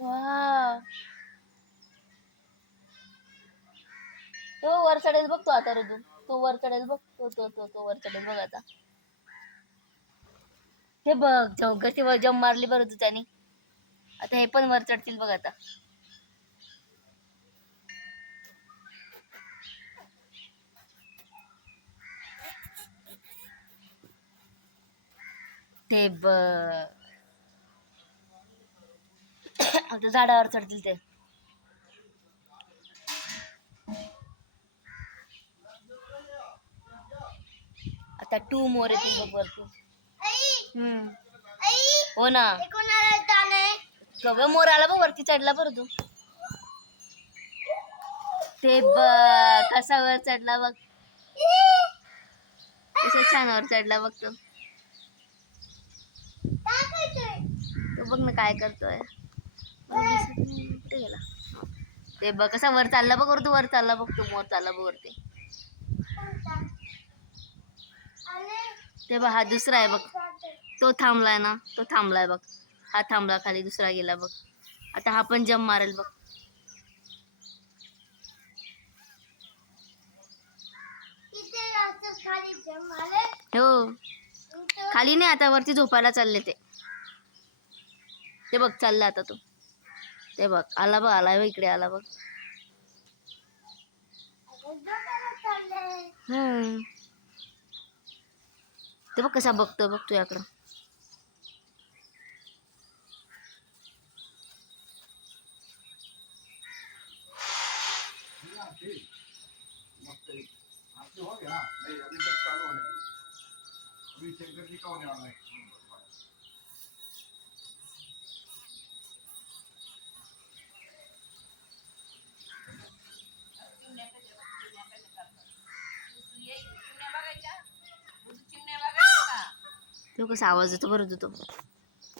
Wow, तो वर चढेल बघ. तो आता ऋतू, तो वर चढेल बघ. तो वर चढेल बघ आता. हे बघ कशी वर जम मारली बरं तू त्याने. आता हे पण वर चढतील बघ आता. ते बघ आता झाडावर चढतील ते. आता 2 मोर येतील बघ वरती. हो ना, मोर आला बघ वरती चढला बरं तू. ते बघ कसा वर चढला बघ. कसा छान वर चढला बघ तो. तो बघ ना काय करतोय. कुठे गेला. ते बघ कसा वर चालला बघ. वर चालला बघ. तो मोर चालला बघ वरती. ते बघ हा दुसरा आहे बघ. तो थांबलाय ना. तो थांबलाय बघ. हा थांबला खाली. दुसरा गेला बघ. आता हा पण जंप मारेल बघ. हो, खाली नाही आता वरती झोपायला चालले ते. ते बघ चालला आता तो. ते बघ आला बघ. आला बघ इकडे आला बघ. ते बघ कसा बघतोय बघ तुझ्याकडं. तो कसा आवाज येतो बरं तो.